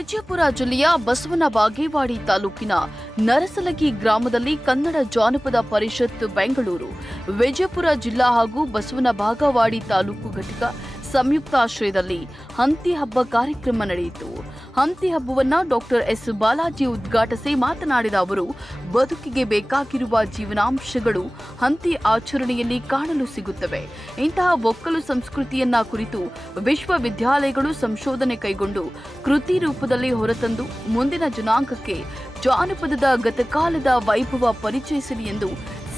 ವಿಜಯಪುರ ಜಿಲ್ಲೆಯ ಬಸವನ ಬಾಗೇವಾಡಿ ತಾಲೂಕಿನ ನರಸಲಗಿ ಗ್ರಾಮದಲ್ಲಿ ಕನ್ನಡ ಜಾನಪದ ಪರಿಷತ್, ಬೆಂಗಳೂರು. ವಿಜಯಪುರ ಜಿಲ್ಲಾ ಹಾಗೂ ಬಸವನ ಬಾಗವಾಡಿ ತಾಲೂಕು ಘಟಕ ಸಂಯುಕ್ತ ಆಶ್ರಯದಲ್ಲಿ ಹಂತಿ ಹಬ್ಬ ಕಾರ್ಯಕ್ರಮ ನಡೆಯಿತು. ಹಂತಿ ಹಬ್ಬವನ್ನ ಡಾಕ್ಟರ್ ಎಸ್ ಬಾಲಾಜಿ ಉದ್ಘಾಟಿಸಿ ಮಾತನಾಡಿದ ಅವರು, ಬದುಕಿಗೆ ಬೇಕಾಗಿರುವ ಜೀವನಾಂಶಗಳು ಹಂತಿ ಆಚರಣೆಯಲ್ಲಿ ಕಾಣಲು ಸಿಗುತ್ತವೆ. ಇಂತಹ ಒಕ್ಕಲು ಸಂಸ್ಕೃತಿಯನ್ನ ಕುರಿತು ವಿಶ್ವವಿದ್ಯಾಲಯಗಳು ಸಂಶೋಧನೆ ಕೈಗೊಂಡು ಕೃತಿ ರೂಪದಲ್ಲಿ ಹೊರತಂದು ಮುಂದಿನ ಜನಾಂಗಕ್ಕೆ ಜಾನಪದದ ಗತಕಾಲದ ವೈಭವ ಪರಿಚಯಿಸಲಿ ಎಂದು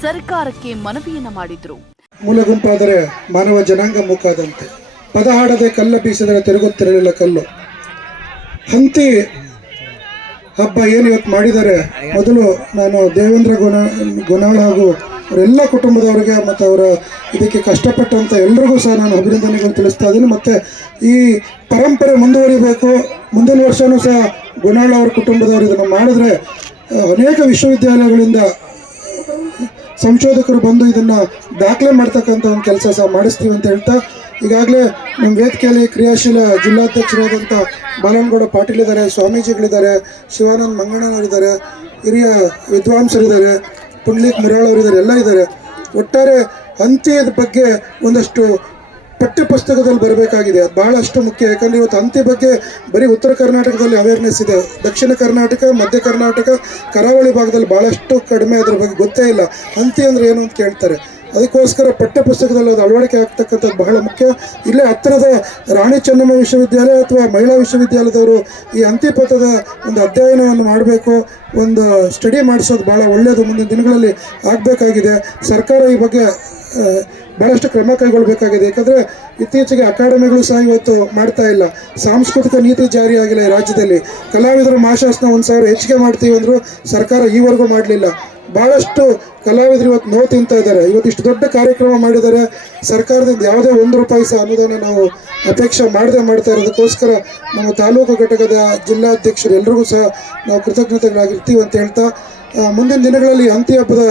ಸರ್ಕಾರಕ್ಕೆ ಮನವಿಯನ್ನ ಮಾಡಿದರು. ಮೂಲ ಗುಂಪಾದರೆ ಮಾನವ ಜನಾಂಗ ಮೂಕಾದಂತೆ ಪದ ಹಾಡದೆ ಕಲ್ಲ ಬೀಸಿದರೆ ತಿರುಗುತ್ತಿರಲಿಲ್ಲ ಕಲ್ಲು. ಹಂತಿ ಹಬ್ಬ ಏನು ಇವತ್ತು ಮಾಡಿದ್ದಾರೆ? ಮೊದಲು ನಾನು ದೇವೇಂದ್ರ ಗುಣ, ಗುಣಾಳ್ ಹಾಗೂ ಅವರೆಲ್ಲ ಕುಟುಂಬದವರಿಗೆ ಮತ್ತು ಅವರ ಇದಕ್ಕೆ ಕಷ್ಟಪಟ್ಟಂಥ ಎಲ್ರಿಗೂ ಸಹ ನಾನು ಅಭಿನಂದನೆಗಳು ತಿಳಿಸ್ತಾ ಇದ್ದೀನಿ. ಮತ್ತು ಈ ಪರಂಪರೆ ಮುಂದುವರಿಬೇಕು. ಮುಂದಿನ ವರ್ಷವೂ ಸಹ ಗುಣಾಳ್ ಅವರ ಕುಟುಂಬದವರು ಇದನ್ನು ಮಾಡಿದ್ರೆ ಅನೇಕ ವಿಶ್ವವಿದ್ಯಾಲಯಗಳಿಂದ ಸಂಶೋಧಕರು ಬಂದು ಇದನ್ನು ದಾಖಲೆ ಮಾಡ್ತಕ್ಕಂಥ ಒಂದು ಕೆಲಸ ಸಹ ಮಾಡಿಸ್ತೀವಿ ಅಂತ ಹೇಳ್ತಾ ಈಗಾಗಲೇ ನಮ್ಮ ವೇದಿಕೆಯಲ್ಲಿ ಕ್ರಿಯಾಶೀಲ ಜಿಲ್ಲಾಧ್ಯಕ್ಷರಾದಂಥ ಬಾಲನಗೌಡ ಪಾಟೀಲ್ ಇದ್ದಾರೆ, ಸ್ವಾಮೀಜಿಗಳಿದ್ದಾರೆ, ಶಿವಾನಂದ್ ಮಂಗಣ್ಣನವರಿದ್ದಾರೆ, ಹಿರಿಯ ವಿದ್ವಾಂಸರಿದ್ದಾರೆ, ಪುಂಡ್ಲಿಕ್ ಮುರಾಳ್ ಅವರಿದ್ದಾರೆ, ಎಲ್ಲ ಇದ್ದಾರೆ. ಒಟ್ಟಾರೆ ಅಂತ್ಯದ ಬಗ್ಗೆ ಒಂದಷ್ಟು ಪಠ್ಯ ಪುಸ್ತಕದಲ್ಲಿ ಬರಬೇಕಾಗಿದೆ. ಅದು ಬಹಳಷ್ಟು ಮುಖ್ಯ. ಯಾಕಂದರೆ ಇವತ್ತು ಅಂತ್ಯ ಬಗ್ಗೆ ಬರೀ ಉತ್ತರ ಕರ್ನಾಟಕದಲ್ಲಿ ಅವೇರ್ನೆಸ್ ಇದೆ. ದಕ್ಷಿಣ ಕರ್ನಾಟಕ, ಮಧ್ಯ ಕರ್ನಾಟಕ, ಕರಾವಳಿ ಭಾಗದಲ್ಲಿ ಭಾಳಷ್ಟು ಕಡಿಮೆ ಅದ್ರ ಬಗ್ಗೆ ಗೊತ್ತೇ ಇಲ್ಲ. ಅಂತ್ಯ ಅಂದರೆ ಏನು ಅಂತ ಕೇಳ್ತಾರೆ. ಅದಕ್ಕೋಸ್ಕರ ಪಠ್ಯಪುಸ್ತಕದಲ್ಲಿ ಅದು ಅಳವಡಿಕೆ ಆಗ್ತಕ್ಕಂಥದ್ದು ಬಹಳ ಮುಖ್ಯ. ಇಲ್ಲೇ ಹತ್ತಿರದ ರಾಣಿ ಚೆನ್ನಮ್ಮ ವಿಶ್ವವಿದ್ಯಾಲಯ ಅಥವಾ ಮಹಿಳಾ ವಿಶ್ವವಿದ್ಯಾಲಯದವರು ಈ ಹಂತಿಪಥದ ಒಂದು ಅಧ್ಯಯನವನ್ನು ಮಾಡಬೇಕು. ಒಂದು ಸ್ಟಡಿ ಮಾಡಿಸೋದು ಭಾಳ ಒಳ್ಳೆಯದು. ಮುಂದಿನ ದಿನಗಳಲ್ಲಿ ಆಗಬೇಕಾಗಿದೆ. ಸರ್ಕಾರ ಈ ಬಗ್ಗೆ ಭಾಳಷ್ಟು ಕ್ರಮ ಕೈಗೊಳ್ಳಬೇಕಾಗಿದೆ. ಯಾಕಂದರೆ ಇತ್ತೀಚೆಗೆ ಅಕಾಡೆಮಿಗಳು ಸಹ ಇವತ್ತು ಮಾಡ್ತಾ ಇಲ್ಲ. ಸಾಂಸ್ಕೃತಿಕ ನೀತಿ ಜಾರಿ ಆಗಿಲ್ಲ ಈ ರಾಜ್ಯದಲ್ಲಿ. ಕಲಾವಿದರು ಮಾಶಾಸನ ಒಂದು ಸಾವಿರ ಹೆಚ್ಚಿಗೆ ಮಾಡ್ತೀವಿ ಅಂದರೂ ಸರ್ಕಾರ ಈವರೆಗೂ ಮಾಡಲಿಲ್ಲ. ಭಾಳಷ್ಟು ಕಲಾವಿದರು ಇವತ್ತು ನೋವು ತಿಂತಾ ಇದ್ದಾರೆ. ಇವತ್ತು ಇಷ್ಟು ದೊಡ್ಡ ಕಾರ್ಯಕ್ರಮ ಮಾಡಿದ್ದಾರೆ ಸರ್ಕಾರದಿಂದ ಯಾವುದೇ ಒಂದು ರೂಪಾಯಿ ಸಹ ಅನುದಾನ ನಾವು ಅಪೇಕ್ಷೆ ಮಾಡದೆ ಮಾಡ್ತಾ ಇರೋದಕ್ಕೋಸ್ಕರ ನಮ್ಮ ತಾಲೂಕು ಘಟಕದ ಜಿಲ್ಲಾಧ್ಯಕ್ಷರು ಎಲ್ರಿಗೂ ಸಹ ನಾವು ಕೃತಜ್ಞತೆಗಳಾಗಿರ್ತೀವಿ ಅಂತ ಹೇಳ್ತಾ ಮುಂದಿನ ದಿನಗಳಲ್ಲಿ ಅಂತಿ ಹಬ್ಬದ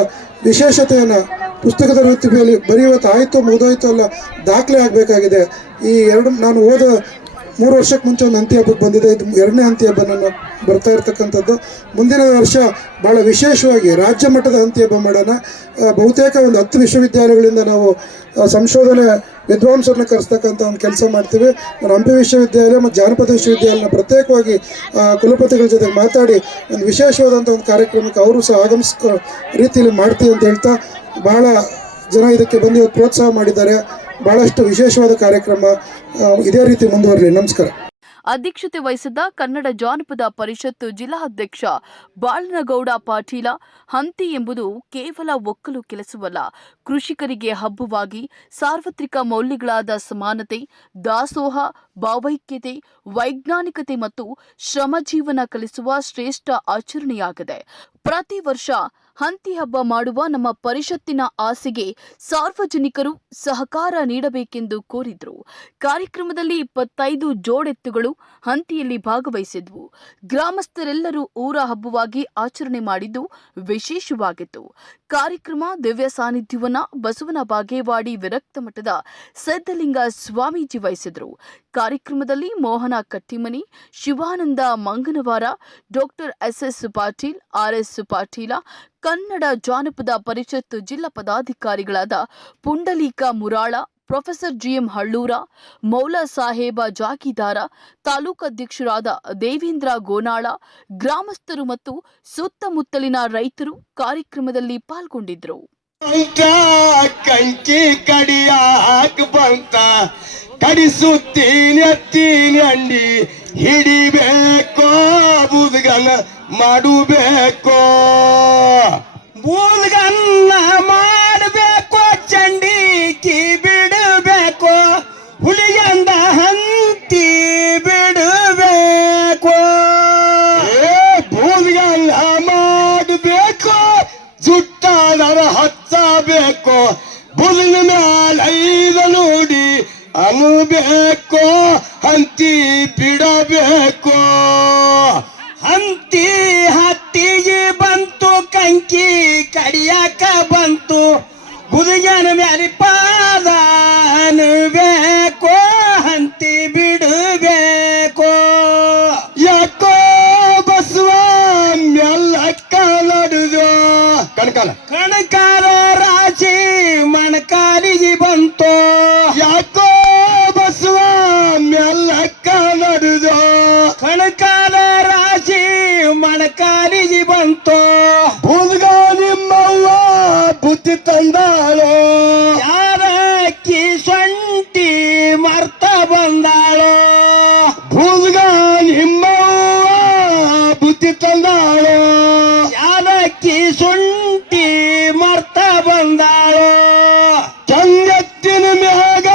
ವಿಶೇಷತೆಯನ್ನು ಪುಸ್ತಕದ ರೀತಿಯಲ್ಲಿ ಬರೀ ಇವತ್ತು ಆಯಿತು ಮುಗಿದೋಯ್ತು ಅಲ್ಲ, ದಾಖಲೆ ಆಗಬೇಕಾಗಿದೆ. ಈ ಎರಡು ನಾನು ಓದ ಮೂರು ವರ್ಷಕ್ಕೆ ಮುಂಚೆ ಒಂದು ಹಂತಿ ಹಬ್ಬಕ್ಕೆ ಬಂದಿದೆ. ಇದು ಎರಡನೇ ಹಂತಿ ಹಬ್ಬ ನಾನು ಬರ್ತಾ ಇರ್ತಕ್ಕಂಥದ್ದು. ಮುಂದಿನ ವರ್ಷ ಭಾಳ ವಿಶೇಷವಾಗಿ ರಾಜ್ಯ ಮಟ್ಟದ ಹಂತಿ ಹಬ್ಬ ಮಾಡೋಣ. ಬಹುತೇಕ ಒಂದು ಹತ್ತು ವಿಶ್ವವಿದ್ಯಾಲಯಗಳಿಂದ ನಾವು ಸಂಶೋಧನೆ ವಿದ್ವಾಂಸರನ್ನ ಕರೆಸ್ತಕ್ಕಂಥ ಒಂದು ಕೆಲಸ ಮಾಡ್ತೀವಿ. ಹಂಪಿ ವಿಶ್ವವಿದ್ಯಾಲಯ ಮತ್ತು ಜಾನಪದ ವಿಶ್ವವಿದ್ಯಾಲಯನ ಪ್ರತ್ಯೇಕವಾಗಿ ಕುಲಪತಿಗಳ ಜೊತೆ ಮಾತಾಡಿ ಒಂದು ವಿಶೇಷವಾದಂಥ ಒಂದು ಕಾರ್ಯಕ್ರಮಕ್ಕೆ ಅವರು ಸಹ ಆಗಮಿಸ್ಕೊ ರೀತಿಯಲ್ಲಿ ಮಾಡ್ತೀವಿ ಅಂತ ಹೇಳ್ತಾ ಭಾಳ ಜನ ಇದಕ್ಕೆ ಬಂದು ಪ್ರೋತ್ಸಾಹ ಮಾಡಿದ್ದಾರೆ. ಭಾಳಷ್ಟು ವಿಶೇಷವಾದ ಕಾರ್ಯಕ್ರಮ ಇದೇ ರೀತಿ ಮುಂದುವರಲಿ. ನಮಸ್ಕಾರ. ಅಧ್ಯಕ್ಷತೆ ವಹಿಸಿದ್ದ ಕನ್ನಡ ಜಾನಪದ ಪರಿಷತ್ತು ಜಿಲ್ಲಾಧ್ಯಕ್ಷ ಬಾಳನಗೌಡ ಪಾಟೀಲ, ಹಂತಿ ಎಂಬುದು ಕೇವಲ ಒಕ್ಕಲು ಕೆಲಸವಲ್ಲ. ಕೃಷಿಕರಿಗೆ ಹಬ್ಬವಾಗಿ ಸಾರ್ವತ್ರಿಕ ಮೌಲ್ಯಗಳಾದ ಸಮಾನತೆ, ದಾಸೋಹ, ಭಾವೈಕ್ಯತೆ, ವೈಜ್ಞಾನಿಕತೆ ಮತ್ತು ಶ್ರಮಜೀವನ ಕಲಿಸುವ ಶ್ರೇಷ್ಠ ಆಚರಣೆಯಾಗಿದೆ. ಪ್ರತಿ ವರ್ಷ ಹಂತಿ ಹಬ್ಬ ಮಾಡುವ ನಮ್ಮ ಪರಿಷತ್ತಿನ ಆಸೆಗೆ ಸಾರ್ವಜನಿಕರು ಸಹಕಾರ ನೀಡಬೇಕೆಂದು ಕೋರಿದ್ರು. ಕಾರ್ಯಕ್ರಮದಲ್ಲಿ ಇಪ್ಪತ್ತೈದು ಜೋಡೆತ್ತುಗಳು ಹಂತಿಯಲ್ಲಿ ಭಾಗವಹಿಸಿದ್ವು. ಗ್ರಾಮಸ್ಥರೆಲ್ಲರೂ ಊರ ಹಬ್ಬವಾಗಿ ಆಚರಣೆ ಮಾಡಿದ್ದು ವಿಶೇಷವಾಗಿತ್ತು. ಕಾರ್ಯಕ್ರಮ ದಿವ್ಯ ಸಾನ್ನಿಧ್ಯವನ್ನ ಬಸವನ ಬಾಗೇವಾಡಿ ವಿರಕ್ತ ಮಠದ ಸಿದ್ದಲಿಂಗ ಸ್ವಾಮೀಜಿ ವಹಿಸಿದ್ರು. ಕಾರ್ಯಕ್ರಮದಲ್ಲಿ Mohana Kattimani, Shivananda Manganavara, doctor SS Patil, RS Patila, Kannada Janapada Parishat ಜಿಲ್ಲಾ ಪದಾಧಿಕಾರಿಗಳಾದ ಪುಂಡಲೀಕ ಮುರಾಳ, ಪ್ರೊಫೆಸರ್ ಜಿಎಂ ಹಳ್ಳೂರ, ಮೌಲಾ ಸಾಹೇಬ ಜಾಗೀದಾರ ತಾಲೂಕಾಧ್ಯಕ್ಷರಾದ ದೇವೇಂದ್ರ ಗೋನಾಳ, ಗ್ರಾಮಸ್ಥರು ಮತ್ತು ಸುತ್ತಮುತ್ತಲಿನ ರೈತರು ಕಾರ್ಯಕ್ರಮದಲ್ಲಿ ಪಾಲ್ಗೊಂಡಿದ್ದರು. ಕಂಕಿ ಕಡಿಯಾಕ ಬಂತ. ಕಡಿಸುತ್ತೀನಿ ಅತ್ತೀನಿ ಅಂಡಿ ಹಿಡಿಬೇಕೋ ಬುದ್ಗನ ಮಾಡಬೇಕೋ. ಬೂದ್ಗನ್ನ ಮಾಡಬೇಕು ಚಂಡಿಕಿ ಬಿಡಬೇಕು. ಹುಲಿಯಂದ ಹಚ್ಚಬೇಕು. ಬುಲ್ನ ಮ್ಯಾಲ ಐದ ನೋಡಿ ಅನುಬೇಕು ಹಂತಿ ಬಿಡಬೇಕು. ಹಂತಿ ಹತ್ತಿಗೆ ಬಂತು ಕಂಕಿ ಕಡಿಯಾಕ ಬಂತು. ಗುದಿಗನ ಮ್ಯಾಲಿ ಪಾದ ಅನ್ಬೇಕು ಹಂತಿ ಬಿಡಬೇಕು. ಯಾಕೋ ಬಸವ ಮೆಲ್ಲಕ್ಕ ನಡೆದು. ಕಣಕಾಲ ಕಣಕಾಲ ಬುತ್ತಿ ತಂದಾಳು ಯಾರಕ್ಕಿ ಸೊಂಟಿ ಮರ್ತ ಬಂದಾಳು? ಭೂಗ ನಿಮ್ಮ ಬುದ್ಧಿ ತಂದಾಳು. ಯಾರಕ್ಕಿ ಸೊಂಟಿ ಮರ್ತ ಬಂದಾಳು? ಚಂದತ್ತಿನ ಮ್ಯಾಗ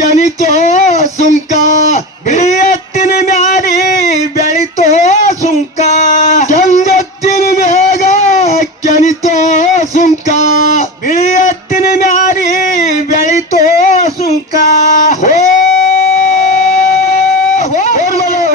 ಚನಿತೋ ಸುಂಕ ಬಿಳಿಯತ್ತಿನ ಮ್ಯಾರಿ ಬೆಳಿತೋ ಸುಂಕ.